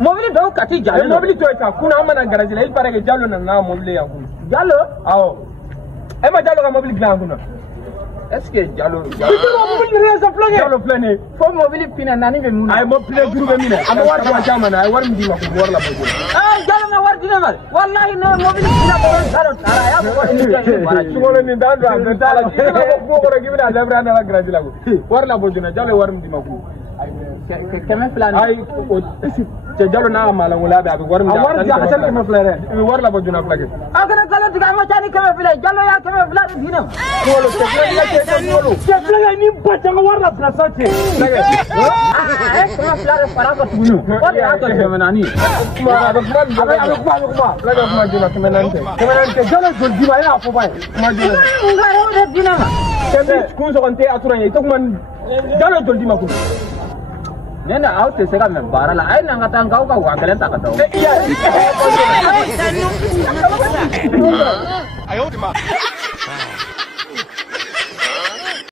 mobili dɔw kati jalo mobili to ka kuna amana garage la il paraît que jalo na nga mobili ya kun jalo awo e ma jalo ka mobili dilan kuna est-ce que jalo mobili reza flane jalo flane fo mobili pina nani be mun ay mobili duru be mina am war ma jamana ay war mi di ma ko war la ba jalo na war dina mal wallahi na mobili pina ko daro tara ya ko ni bara chumolo ni dando ga tala ko ko ragi bina labra na garage la ko war la bo jona jalo war mi di ma ko كمان فلان هاي تجارو نعم على ملابي أبي ورم جا عشان كمان فلان ورلا بجونا فلان أكنا قالوا تقع ما تاني كمان فلان جالو يا كمان فلان هنا قولوا فلان ينيم بتشان ورلا بلاساتي كمان فلان فرافة تبنو ورلا أكل كمان أني ما جونا كمان أنت جالو جل جماعة يا أفو باي ما جونا نعرف ده جنا كمان كون سكانتي أتوراني تكمن جالو جل جماعة Nena out se kan membara la ai nang katang kau kau kalian tak tahu. Ayo di mana?